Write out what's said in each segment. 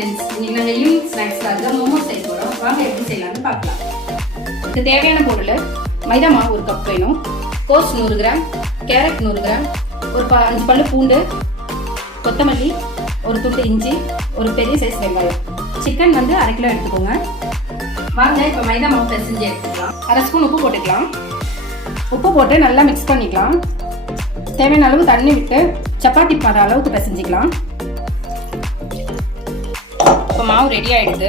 Friends, இன்னைக்கு நாங்கள் evening ஸ்நாக்ஸ்க்காக momos செய்ய போகிறோம். வாங்க எப்படி செய்யலாம்னு பார்க்கலாம். இதுக்கு தேவையான பொருள் மைதா மாவு 1 கப் வேணும், கோஸ் 100 கிராம், கேரட் 100 கிராம், ஒரு 5 பல்லு பூண்டு, கொத்தமல்லி, ஒரு துண்டு இஞ்சி, ஒரு பெரிய சைஸ் வெங்காயம். சிக்கன் வந்து 1/2 கிலோ எடுத்துக்கோங்க. வாங்க இப்போ மைதா மாவு பிசைஞ்சு எடுத்துக்கலாம். 1/2 ஸ்பூன் உப்பு போட்டுக்கலாம். உப்பு போட்டு நல்லா மிக்ஸ் பண்ணிக்கலாம். தேவையான அளவு தண்ணி விட்டு சப்பாத்தி பாற அளவுக்கு பிசைஞ்சிக்கலாம். இப்போ மாவு ரெடி ஆகிடுது.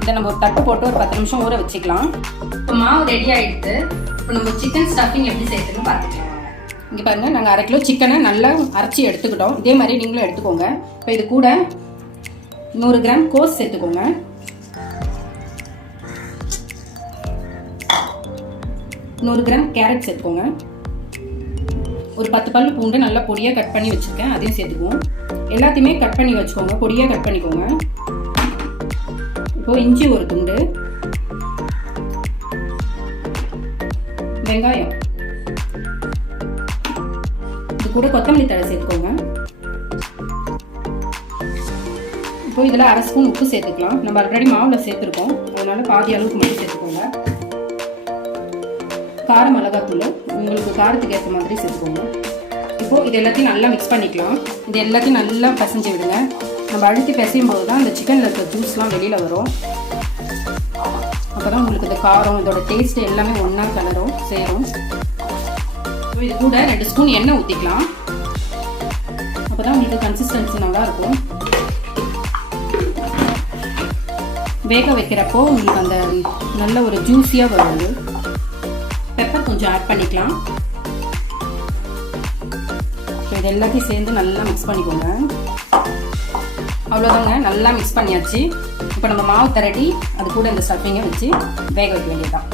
இதை நம்ம ஒரு தட்டு போட்டு ஒரு 10 நிமிஷம் ஊற வச்சுக்கலாம். இப்போ மாவு ரெடி ஆகிடுது. இப்போ நம்ம சிக்கன் ஸ்டஃபிங் எப்படி செய்யறதுன்னு பார்த்துக்கலாம். இங்கே பாருங்கள், நாங்கள் 1/2 கிலோ சிக்கனை நல்லா அரைச்சி எடுத்துக்கிட்டோம். இதே மாதிரி நீங்களும் எடுத்துக்கோங்க. இப்போ இது கூட 100 கிராம் கோஸ் சேர்த்துக்கோங்க. 100 கிராம் கேரட் சேர்த்துக்கோங்க. ஒரு 10 பல்லு பூண்டு நல்லா பொடியாக கட் பண்ணி வச்சுருக்கேன், அதையும் சேர்த்துக்குவோம். எல்லாத்தையுமே கட் பண்ணி வச்சுக்கோங்க, பொடியாக கட் பண்ணிக்கோங்க. இப்போது இஞ்சி ஒரு துண்டு, வெங்காயம், இது கூட கொத்தமல்லி தழை சேர்த்துக்கோங்க. இப்போ இதில் 1/2 ஸ்பூன் உப்பு சேர்த்துக்கலாம். நம்ம ஆல்ரெடி மாவில் சேர்த்துருக்கோம், அதனால பாதி அளவுக்கு மட்டும் சேர்த்துக்கோங்க. கார மிளகாத்தூள் உங்களுக்கு காரத்துக்கு ஏற்ற மாதிரி சேர்த்துக்கோங்க. இப்போது இது எல்லாத்தையும் நல்லா மிக்ஸ் பண்ணிக்கலாம். இது எல்லாத்தையும் நல்லா பிசைஞ்சு விடுங்க. நம்ம அழுத்தி பிசையும் போது தான் இந்த சிக்கனில் இருக்க ஜூஸ்லாம் வெளியில் வரும். அப்போ தான் உங்களுக்கு இந்த காரம், இதோட டேஸ்ட் எல்லாமே ஒன்றா கலரும் சேரும். இது கூட 2 ஸ்பூன் எண்ணெய் ஊற்றிக்கலாம். அப்போ தான் உங்களுக்கு கன்சிஸ்டன்சி நல்லாயிருக்கும். வேக வைக்கிறப்போ உங்களுக்கு அந்த நல்ல ஒரு ஜூஸியாக வருது. பெப்பர் கொஞ்சம் ஆட் பண்ணிக்கலாம். இது எல்லாத்தையும் சேர்ந்து நல்லா மிக்ஸ் பண்ணிக்கோங்க. அவ்வளோதாங்க, நல்லா மிக்ஸ் பண்ணியாச்சு. இப்போ நம்ம மாவு திரட்டி அது கூட இந்த ஸ்டஃபிங்கை வச்சு வேக வைக்க வேண்டியதுதான்.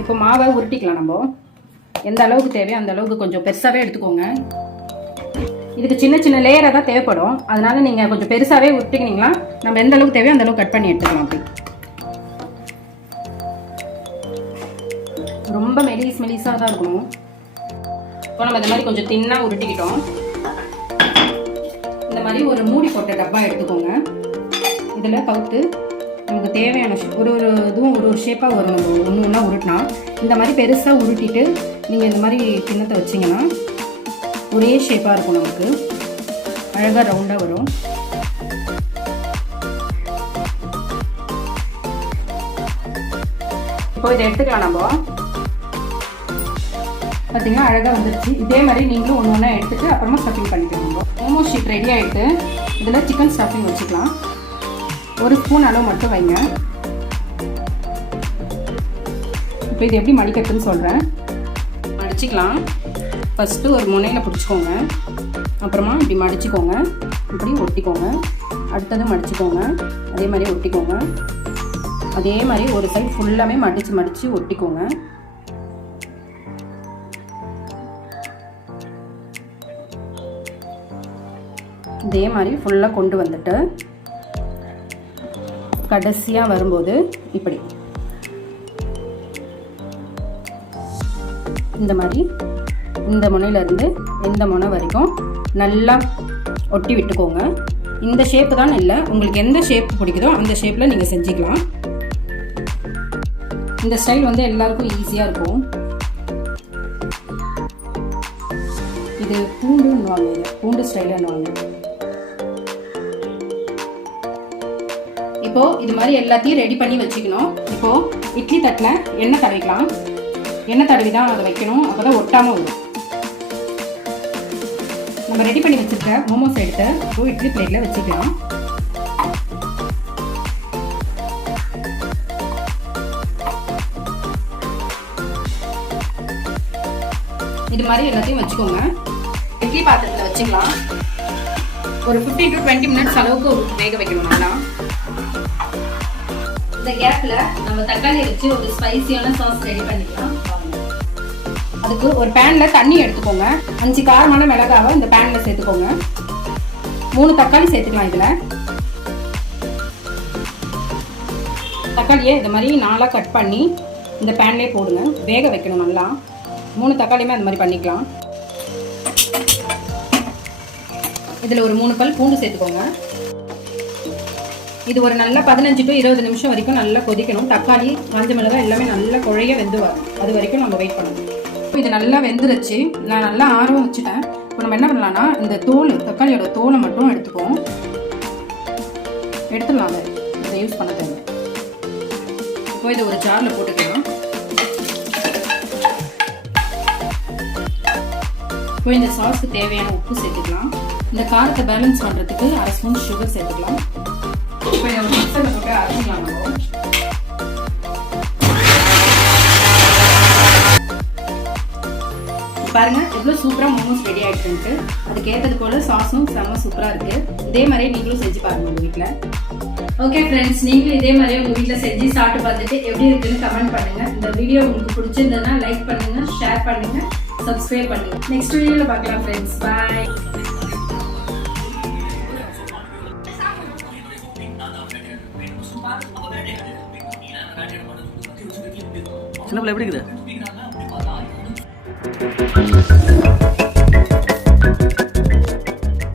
இப்போ மாவை உருட்டிக்கலாம். நம்ம எந்த அளவுக்கு தேவையோ அந்த அளவுக்கு கொஞ்சம் பெருசாகவே எடுத்துக்கோங்க. இதுக்கு சின்ன சின்ன லேயராக தான் தேவைப்படும், அதனால நீங்கள் கொஞ்சம் பெருசாகவே உருட்டிக்கினீங்களா நம்ம எந்த அளவுக்கு தேவையோ அந்த அளவுக்கு கட் பண்ணி எடுத்துக்கலாம். அப்படி ரொம்ப மெலிசாக தான் இருக்கணும். இப்போ நம்ம இந்த மாதிரி கொஞ்சம் தின்னாக உருட்டிக்கிட்டோம். இந்த மாதிரி ஒரு மூடி போட்ட டப்பா எடுத்துக்கோங்க. இதில் கவுத்து நமக்கு தேவையான ஒரு இதுவும் ஒரு ஷேப்பாக வரும். நம்ம ஒன்று ஒன்றா உருட்டினா இந்த மாதிரி பெருசாக உருட்டிட்டு நீங்கள் இந்த மாதிரி கிண்ணத்தை வச்சிங்கன்னா ஒரே ஷேப்பாக இருக்கும், நமக்கு அழகாக ரவுண்டாக வரும். இப்போ இதை எடுத்துக்கலாம். நம்ம பார்த்தீங்கன்னா அழகாக வந்துருச்சு. இதே மாதிரி நீங்களும் ஒன்று ஒன்றா எடுத்துட்டு அப்புறமா ஸ்டஃபிங் பண்ணிக்கணும். மோமோ ஷீட் ரெடி ஆகிட்டு இதில் சிக்கன் ஸ்டஃபிங் வச்சுக்கலாம். 1 ஸ்பூன் அளவு மட்டும் வைங்க. இப்போ இது எப்படி மடிக்கிறதுன்னு சொல்கிறேன். மடிச்சிக்கலாம். ஃபஸ்ட்டு ஒரு முனையில் பிடிச்சிக்கோங்க, அப்புறமா இப்படி மடிச்சுக்கோங்க, இப்படி ஒட்டிக்கோங்க. அடுத்தது மடிச்சுக்கோங்க, அதே மாதிரி ஒட்டிக்கோங்க. அதே மாதிரி ஒரு சைடு ஃபுல்லாமே மடித்து ஒட்டிக்கோங்க. இதே மாதிரி ஃபுல்லாக கொண்டு வந்துட்டு கடைசியாக வரும்போது இப்படி இந்த மாதிரி இந்த முனையிலேருந்து இந்த முனை வரைக்கும் நல்லா ஒட்டி விட்டுக்கோங்க. இந்த ஷேப்பு தான் இல்லை, உங்களுக்கு எந்த ஷேப் பிடிக்குதோ அந்த ஷேப்பில் நீங்கள் செஞ்சுக்கலாம். இந்த ஸ்டைல் வந்து எல்லாருக்கும் ஈஸியாக இருக்கும். இது பூண்டுன்னுவாங்க, இது பூண்டு ஸ்டைலுன்னுவாங்க. இப்போது இது மாதிரி எல்லாத்தையும் ரெடி பண்ணி வச்சுக்கணும். இப்போது இட்லி தட்டில் எண்ணெய் தடவிக்கலாம். எண்ணெய் தடவி தான் அதை வைக்கணும், அப்போ தான் ஒட்டாமல் வரும். நம்ம ரெடி பண்ணி வச்சுருக்க மோமோஸ் எடுத்து இப்போ இட்லி பிளேட்டில் வச்சுக்கலாம். இது மாதிரி எல்லாத்தையும் வச்சுக்கோங்க. இட்லி பாத்திரத்தில் வச்சுக்கலாம். ஒரு 15 to 20 மினிட்ஸ் அளவுக்கு வேக வைக்கணும். நல்லா இந்த கேப்பில் நம்ம தக்காளி வச்சு ஒரு ஸ்பைசியான சாஸ் ரெடி பண்ணிக்கலாம். அதுக்கு ஒரு பேனில் தண்ணி எடுத்துக்கோங்க. 5 காரமான மிளகாவை இந்த பேனில் சேர்த்துக்கோங்க. 3 தக்காளி சேர்த்துக்கலாம். இதில் தக்காளியை இந்த மாதிரி 4ஆக கட் பண்ணி இந்த பேன்லேயே போடுங்க. வேக வைக்கணும் நல்லா. 3 தக்காளியுமே அந்த மாதிரி பண்ணிக்கலாம். இதில் ஒரு 3 பல் பூண்டு சேர்த்துக்கோங்க. இது ஒரு நல்லா 15 to 20 நிமிஷம் வரைக்கும் நல்லா கொதிக்கணும். தக்காளி, காஞ்ச மிளகாய் எல்லாமே நல்லா குழைய வெந்து வரும். அது வரைக்கும் நம்ம வெயிட் பண்ணணும். இது நல்லா வெந்துருச்சு. நான் நல்லா ஆர்வம் வச்சுட்டேன். இப்போ நம்ம என்ன பண்ணலாம்னா இந்த தோல், தக்காளியோட தோலை மட்டும் எடுத்துப்போம். எடுத்துடலாம். இதை யூஸ் பண்ண தேவை. இப்போ இதை ஒரு ஜாரில் போட்டுக்கலாம். இப்போ இந்த சாஸ்க்கு தேவையான உப்பு சேர்த்துக்கலாம். இந்த காரத்தை பேலன்ஸ் பண்ணுறதுக்கு 1/2 ஸ்பூன் சுகர் சேர்த்துக்கலாம். இப்போ இதை ஒரு மிக்சரில் போட்டு அரைச்சிக்கலாம். பாருங்க எவ்வளோ சூப்பராக மோமோஸ் ரெடி ஆகிடுச்சுன்ட்டு. அதுக்கு ஏற்றது போல் சாஸும் செம்ம சூப்பராக இருக்குது. இதே மாதிரியே நீங்களும் செஞ்சு பாருங்கள் உங்கள் வீட்டில். ஓகே ஃப்ரெண்ட்ஸ், நீங்களும் இதே மாதிரியே உங்கள் வீட்டில் செஞ்சு சாப்பிட்டு பார்த்துட்டு எப்படி இருக்குன்னு கமெண்ட் பண்ணுங்கள். இந்த வீடியோ உங்களுக்கு பிடிச்சிருந்ததுன்னா லைக் பண்ணுங்கள், ஷேர் பண்ணுங்கள், சப்ஸ்கிரைப் பண்ணுங்கள். நெக்ஸ்ட் வீடியோவில் பார்க்கலாம் ஃப்ரெண்ட்ஸ். பாய். சின்ன பிள்ளை எப்படி இருக்குது?